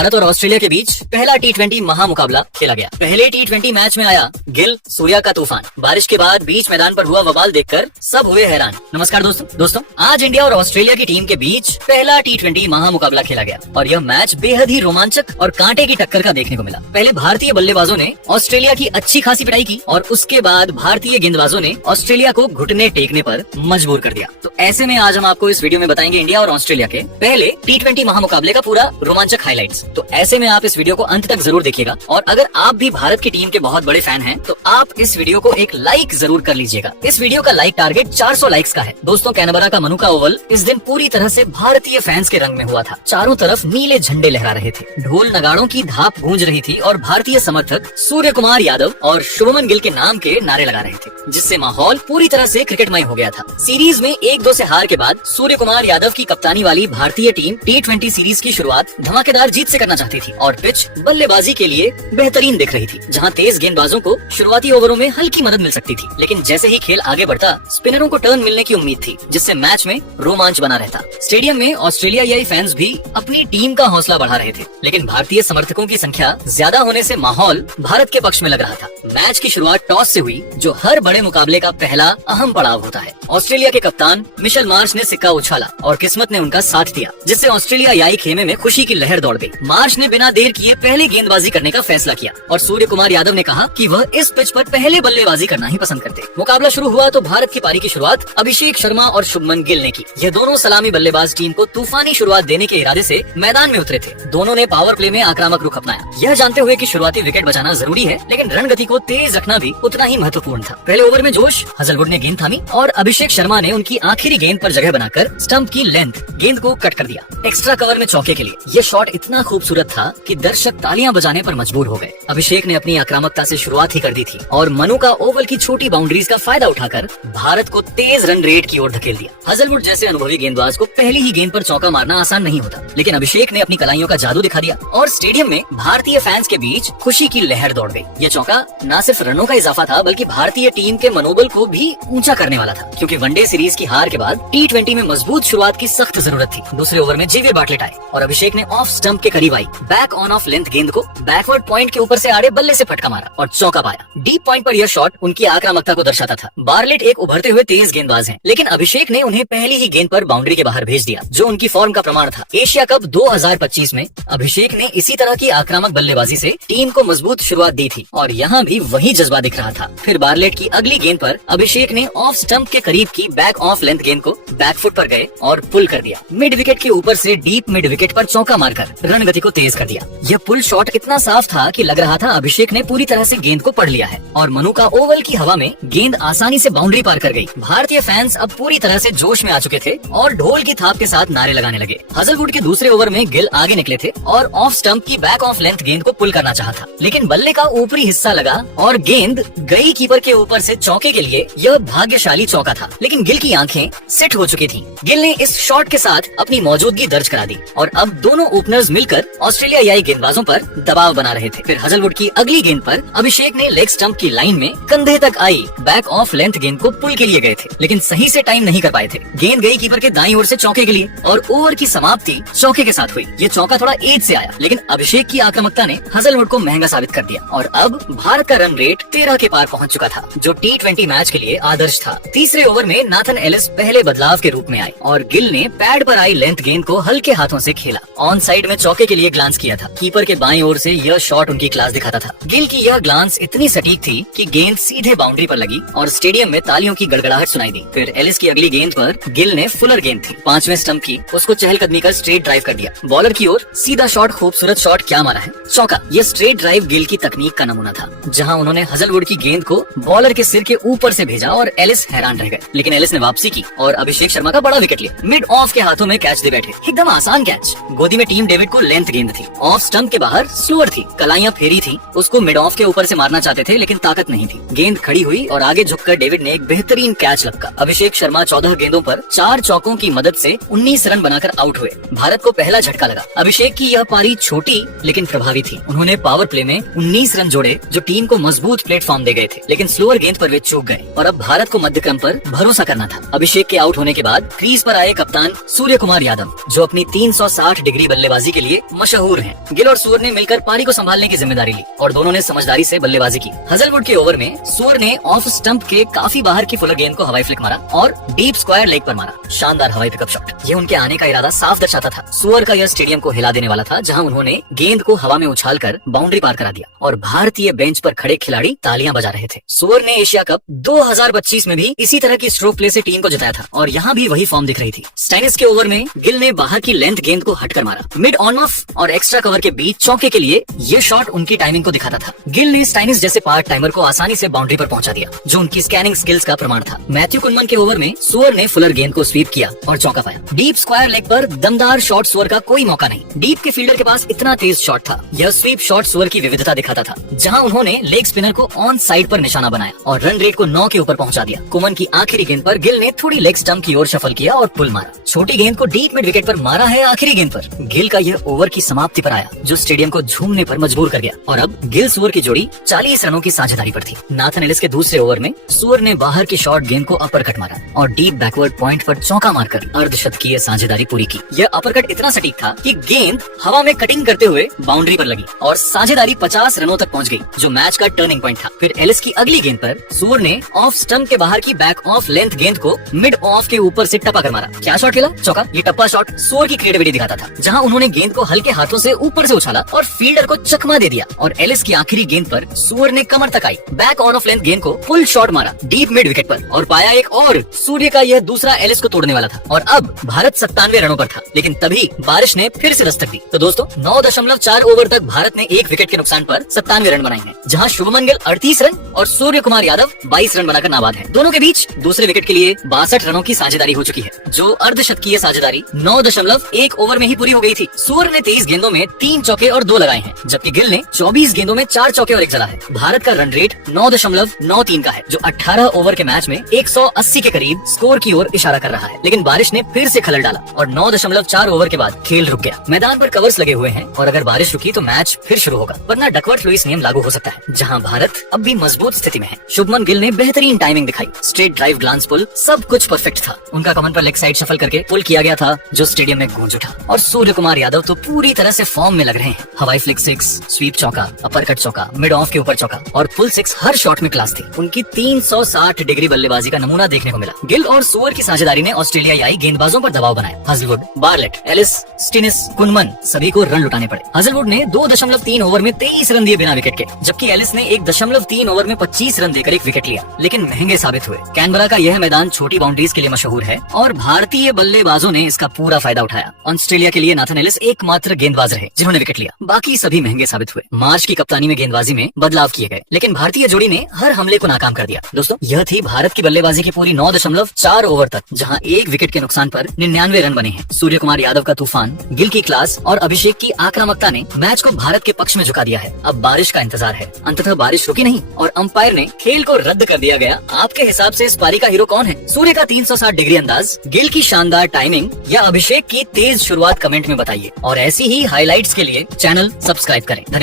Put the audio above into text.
भारत और ऑस्ट्रेलिया के बीच पहला टी20 महामुकाबला खेला गया। पहले टी20 मैच में आया गिल सूर्या का तूफान। बारिश के बाद बीच मैदान पर हुआ बवाल देखकर सब हुए हैरान। नमस्कार दोस्तों, आज इंडिया और ऑस्ट्रेलिया की टीम के बीच पहला टी20 महामुकाबला खेला गया और यह मैच बेहद ही रोमांचक और कांटे की टक्कर का देखने को मिला। पहले भारतीय बल्लेबाजों ने ऑस्ट्रेलिया की अच्छी खासी पिटाई की और उसके बाद भारतीय गेंदबाजों ने ऑस्ट्रेलिया को घुटने टेकने पर मजबूर कर दिया। तो ऐसे में आज हम आपको इस वीडियो में बताएंगे इंडिया और ऑस्ट्रेलिया के पहले टी20 महामुकाबले का पूरा रोमांचक हाइलाइट्स। तो ऐसे में आप इस वीडियो को अंत तक जरूर देखिएगा और अगर आप भी भारत की टीम के बहुत बड़े फैन हैं तो आप इस वीडियो को एक लाइक जरूर कर लीजिएगा। इस वीडियो का लाइक टारगेट 400 लाइक्स का है। दोस्तों, कैनबरा का मनुका ओवल इस दिन पूरी तरह से भारतीय फैंस के रंग में हुआ था। चारों तरफ नीले झंडे लहरा रहे थे, ढोल नगाड़ों की धाप गूंज रही थी और भारतीय समर्थक सूर्य कुमार यादव और शुभमन गिल के नाम के नारे लगा रहे थे, जिससे माहौल पूरी तरह से क्रिकेटमय हो गया था। सीरीज में 1-2 से हार के बाद सूर्य कुमार यादव की कप्तानी वाली भारतीय टीम टी20 सीरीज की शुरुआत धमाकेदार जीत से करना चाहती थी और पिच बल्लेबाजी के लिए बेहतरीन दिख रही थी, जहां तेज गेंदबाजों को शुरुआती ओवरों में हल्की मदद मिल सकती थी। लेकिन जैसे ही खेल आगे बढ़ता, स्पिनरों को टर्न मिलने की उम्मीद थी, जिससे मैच में रोमांच बना रहता। स्टेडियम में ऑस्ट्रेलियाई फैंस भी अपनी टीम का हौसला बढ़ा रहे थे, लेकिन भारतीय समर्थकों की संख्या ज्यादा होने से माहौल भारत के पक्ष में लग रहा था। मैच की शुरुआत टॉस से हुई, जो हर बड़े मुकाबले का पहला अहम पड़ाव होता है। ऑस्ट्रेलिया के कप्तान मिशेल मार्श ने सिक्का उछाला और किस्मत ने उनका साथ दिया, जिससे ऑस्ट्रेलियाई खेमे में खुशी की लहर दौड़ गई। मार्श ने बिना देर किए पहले गेंदबाजी करने का फैसला किया और सूर्य कुमार यादव ने कहा कि वह इस पिच पर पहले बल्लेबाजी करना ही पसंद करते। मुकाबला शुरू हुआ तो भारत की पारी की शुरुआत अभिषेक शर्मा और शुभमन गिल ने की। ये दोनों सलामी बल्लेबाज टीम को तूफानी शुरुआत देने के इरादे से मैदान में उतरे थे। दोनों ने पावर प्ले में आक्रामक रुख अपनाया, यह जानते हुए कि शुरुआती विकेट बचाना जरूरी है, लेकिन रणगति को तेज रखना भी उतना ही महत्वपूर्ण था। पहले ओवर में जोश हजलवुड ने गेंद थामी और अभिषेक शर्मा ने उनकी आखिरी गेंद पर जगह बनाकर स्टंप की लेंथ गेंद को कट कर दिया, एक्स्ट्रा कवर में चौके के लिए। यह शॉट इतना खूबसूरत था कि दर्शक तालियां बजाने पर मजबूर हो गए। अभिषेक ने अपनी आक्रामकता से शुरुआत ही कर दी थी और मनु का ओवल की छोटी बाउंड्रीज का फायदा उठाकर भारत को तेज रन रेट की ओर धकेल दिया। हजलवुड जैसे अनुभवी गेंदबाज को पहली ही गेंद पर चौका मारना आसान नहीं होता, लेकिन अभिषेक ने अपनी कलाइयों का जादू दिखा दिया और स्टेडियम में भारतीय फैंस के बीच खुशी की लहर दौड़ गई। यह चौका न सिर्फ रनों का इजाफा था, बल्कि भारतीय टीम के मनोबल को भी ऊंचा करने वाला था, क्योंकि वनडे सीरीज की हार के बाद टी20 में मजबूत शुरुआत की सख्त जरूरत थी। दूसरे ओवर में जेवियर बार्टलेट आए और अभिषेक ने ऑफ स्टंप के करीब आई बैक ऑन ऑफ लेंथ गेंद को बैकवर्ड पॉइंट के ऊपर से आड़े बल्ले से फटका मारा और चौका पाया। डीप पॉइंट पर यह शॉट उनकी आक्रामकता को दर्शाता था। बार्टलेट एक उभरते हुए तेज गेंदबाज हैं, लेकिन अभिषेक ने उन्हें पहली ही गेंद पर बाउंड्री के बाहर भेज दिया, जो उनकी फॉर्म का प्रमाण था। एशिया कप 2025 में अभिषेक ने इसी तरह की आक्रामक बल्लेबाजी से टीम को मजबूत शुरुआत दी थी और यहाँ भी वही जज्बा दिख रहा था। फिर बार्टलेट की अगली गेंद पर अभिषेक ने ऑफ स्टंप के करीब की बैक ऑफ लेंथ गेंद को बैकफुट पर गए और पुल कर दिया। मिड विकेट के ऊपर से डीप मिड विकेट पर चौका मारकर रन गति को तेज कर दिया। यह पुल शॉट इतना साफ था कि लग रहा था अभिषेक ने पूरी तरह से गेंद को पढ़ लिया है और मनु का ओवल की हवा में गेंद आसानी से बाउंड्री पार कर गई। भारतीय फैंस अब पूरी तरह से जोश में आ चुके थे और ढोल की थाप के साथ नारे लगाने लगे। हजलवुड के दूसरे ओवर में गिल आगे निकले थे और ऑफ स्टंप की बैक ऑफ लेंथ गेंद को पुल करना चाहा था, लेकिन बल्ले का ऊपरी हिस्सा लगा और गेंद गई कीपर के ऊपर से चौके के लिए। यह भाग्यशाली चौका था, लेकिन गिल की आंखें सेट हो चुकी थी। गिल ने इस शॉट के साथ अपनी मौजूदगी दर्ज करा दी और अब दोनों ओपनर्स मिलकर ऑस्ट्रेलियाई गेंदबाजों पर दबाव बना रहे थे। फिर हजलवुड की अगली गेंद पर अभिषेक ने लेग स्टंप की लाइन में कंधे तक आई बैक ऑफ लेंथ गेंद को पुल के लिए गए थे, लेकिन सही से टाइम नहीं कर पाए थे। गेंद गई कीपर के दाईं ओर से चौके के लिए और ओवर की समाप्ति चौके के साथ हुई। ये चौका थोड़ा एज से आया, लेकिन अभिषेक की आक्रामकता ने हजलवुड को महंगा साबित कर दिया और अब भारत का रन रेट 13 के पार पहुंच चुका था, जो टी20 मैच के लिए आदर्श था। तीसरे ओवर में नाथन एलिस पहले बदलाव के रूप में आए और गिल ने पैड पर आई लेंथ गेंद को हल्के हाथों से खेला। ऑन साइड में चौके के लिए ग्लांस किया था। कीपर के बाईं ओर से यह शॉट उनकी क्लास दिखाता था। गिल की यह ग्लांस इतनी सटीक थी कि गेंद सीधे बाउंड्री पर लगी और स्टेडियम में तालियों की गड़गड़ाहट सुनाई दी। फिर एलिस की अगली गेंद पर गिल ने फुलर गेंद थी, 5वें स्टंप की, उसको चहलकदमी कर स्ट्रेट ड्राइव कर दिया। बॉलर की ओर सीधा शॉट, खूबसूरत शॉट, क्या मारा है, चौका। यह स्ट्रेट ड्राइव गिल की तकनीक का नमूना था, जहां उन्होंने हजलवुड की गेंद को बॉलर के सिर के ऊपर से भेजा और एलिस हैरान रह गए, लेकिन एलिस ने वापसी की और अभिषेक शर्मा का बड़ा विकेट लिया। मिड ऑफ के हाथों में कैच दे बैठे, एकदम आसान कैच। गोदी में टीम डेविड को लेंथ गेंद थी, ऑफ स्टंप के बाहर स्लोअर थी, कलाइयां फेरी थी, उसको मिड ऑफ के ऊपर से मारना चाहते थे, लेकिन ताकत नहीं थी। गेंद खड़ी हुई और आगे झुककर डेविड ने एक बेहतरीन कैच लपका। अभिषेक शर्मा 14 गेंदों पर 4 चौकों की मदद से 19 रन बनाकर आउट हुए। भारत को पहला झटका लगा। अभिषेक की यह पारी छोटी लेकिन प्रभावी थी। उन्होंने पावर प्ले में 19 रन जोड़े, जो टीम को मजबूत प्लेटफॉर्म दे गए थे, लेकिन स्लोअर गेंद पर वे चूक गए और अब भारत को मध्यक्रम पर भरोसा करना था। अभिषेक अभिषेक के आउट होने के बाद क्रीज पर आए कप्तान सूर्य कुमार यादव, जो अपनी 360 डिग्री बल्लेबाजी के लिए मशहूर हैं। गिल और सूर्य ने मिलकर पारी को संभालने की जिम्मेदारी ली और दोनों ने समझदारी से बल्लेबाजी की। हजलवुड के ओवर में सूर्य ने ऑफ स्टंप के काफी बाहर की फुलर गेंद को हवाई फ्लिक मारा और डीप स्क्वायर लेग पर मारा। शानदार हवाई पिकअप शॉट। ये उनके आने का इरादा साफ दर्शाता था। सूर्य का यह स्टेडियम को हिला देने वाला था, जहां उन्होंने गेंद को हवा में उछालकर बाउंड्री पार करा दिया और भारतीय बेंच पर खड़े खिलाड़ी तालियां बजा रहे थे। सूर्य ने एशिया कप 2025 में भी इसी तरह की स्ट्रोक प्ले से टीम को जिताया था और यहाँ भी वही फॉर्म दिख रही थी। स्टाइनिस के ओवर में गिल ने बाहर की लेंथ गेंद को हटकर मारा। मिड ऑन ऑफ और एक्स्ट्रा कवर के बीच चौके के लिए ये शॉट उनकी टाइमिंग को दिखाता था। गिल ने स्टाइनिस जैसे पार्ट टाइमर को आसानी से बाउंड्री पर पहुंचा दिया, जो उनकी स्कैनिंग स्किल्स का प्रमाण था। मैथ्यू कुनमन के ओवर में सूर्य ने फुलर गेंद को स्वीप किया और चौका पाया। डीप स्क्वायर लेग पर दमदार शॉट सूर्य का कोई मौका नहीं। डीप के फील्डर के पास इतना तेज शॉट था। यह स्वीप शॉट सूर्य की विविधता दिखाता था, जहां उन्होंने लेग स्पिनर को ऑन साइड पर निशाना बनाया और रन रेट को 9 के ऊपर पहुंचा दिया। कुमन की आखिरी गेंद पर गिल ने थोड़ी लेग स्टंप की ओर शफल किया और पुल मारा। छोटी गेंद को डीप मिड विकेट पर मारा है आखिरी गेंद पर। गिल का यह ओवर की समाप्ति पर आया, जो स्टेडियम को झूमने पर मजबूर कर गया और अब गिल सूर्य की जोड़ी 40 रनों की साझेदारी पर थी। नाथन एलिस के दूसरे ओवर में सूर्य ने बाहर की शॉर्ट गेंद को अपरकट मारा और डीप बैकवर्ड पॉइंट पर चौका मारकर अर्धशतकीय साझेदारी पूरी की। यह अपरकट इतना सटीक था कि गेंद हवा में कटिंग करते हुए बाउंड्री पर लगी और साझेदारी 50 रनों तक पहुंच गई, जो मैच का टर्निंग पॉइंट था। फिर एलिस की अगली गेंद पर सूर्य ने ऑफ स्टंप के बाहर की बैक ऑफ लेंथ गेंद को मिड ऑफ के ऊपर से टपा कर मारा। क्या शॉट खेला? चौका। ये टप्पा शॉट सूर्य की क्रिएटिविटी दिखाता था, जहां उन्होंने गेंद को हल्के हाथों से ऊपर से उछाला और फील्डर को चकमा दे दिया और एलिस की आखिरी गेंद पर सूर्य ने कमर तक आई बैक ऑन ऑफ लेंथ गेंद को फुल शॉट मारा डीप मिड विकेट पर और पाया एक और। सूर्य का यह दूसरा एलिस को तोड़ने वाला था और अब भारत 97 रनों पर था, लेकिन तभी बारिश ने फिर से दस्तक दी। तो दोस्तों 9.4 ओवर तक भारत ने 1 विकेट के नुकसान पर 97 रन बनाए हैं, जहां शुभमन गिल 38 रन और सूर्य कुमार यादव 22 रन बनाकर नाबाद है। दोनों के बीच दूसरे विकेट के लिए 62 रनों की साझेदारी हो चुकी है, जो अर्धशतकीय साझेदारी 9.1 ओवर में ही पूरी हो गई थी। सूर्य ने 23 गेंदों में 3 चौके और 2 लगाए हैं, जबकि गिल ने 24 गेंदों में 4 चौके और 1 जड़ा है। भारत का रन रेट 9.93 का है, जो 18 ओवर के मैच में 180 के करीब स्कोर की ओर इशारा कर रहा है। लेकिन बारिश ने फिर से खलल डाला और 9.4 ओवर के बाद खेल रुक गया। मैदान पर कवर्स लगे हुए हैं और अगर बारिश रुकी तो मैच फिर शुरू होगा, वरना डकवर्थ लुईस नियम लागू हो सकता है, जहां भारत अब भी मजबूत स्थिति में है। शुभमन गिल ने बेहतरीन टाइमिंग दिखाई। स्ट्रेट ड्राइव, ग्लांस पुल, सब कुछ परफेक्ट था। उनका कमन पर लेग साइड शफल करके पुल किया गया था, जो स्टेडियम में गूंज उठा। और सूर्य कुमार यादव तो पूरी तरह से फॉर्म में लग रहे हैं। हवाई फ्लिक 6, स्वीप चौका, अपरकट चौका, मिड ऑफ के ऊपर चौका और फुल 6 हर शॉट में क्लास थी। उनकी 360 डिग्री बल्लेबाजी का नमूना देखने को मिला। गिल और सूर्य की साझेदारी ने ऑस्ट्रेलियाई गेंदबाजों पर दबाव बनाया। हजलवुड, बार्लेट, एलिस, स्टिनिस, कुनमन सभी को रन लुटाने पड़े। हजलवुड ने 2.3 ओवर में 23 रन दिए बिना विकेट के, जबकि एलिस ने 1.3 ओवर में 25 रन देकर 1 विकेट लिया, लेकिन महंगे साबित हुए। कैनबरा का यह मैदान छोटी बाउंड्रीज के लिए मशहूर है और भारतीय बल्लेबाजों ने इसका पूरा फायदा उठाया। ऑस्ट्रेलिया के लिए नाथन एलिस एकमात्र गेंदबाज रहे जिन्होंने विकेट लिया, बाकी सभी महंगे साबित हुए। मार्च की कप्तानी में गेंदबाजी में बदलाव किए गए, लेकिन भारतीय जोड़ी ने हर हमले को नाकाम कर दिया। दोस्तों यह थी भारत की बल्लेबाजी की पूरी 9.4 ओवर तक, जहां 1 विकेट के नुकसान पर 99 रन बने हैं। सूर्य कुमार यादव का तूफान, गिल की क्लास और अभिषेक की आक्रामकता ने मैच को भारत के पक्ष में झुका दिया है। अब बारिश का इंतजार है। अंततः बारिश रुकी नहीं और अंपायर ने खेल को रद्द कर दिया गया। आपके हिसाब से इस पारी का हीरो कौन है? सूर्य का 360 डिग्री अंदाज, गिल की शानदार टाइमिंग या अभिषेक की तेज शुरुआत? कमेंट में बताइए और ऐसी ही हाइलाइट्स के लिए चैनल सब्सक्राइब करें। धन्यवाद।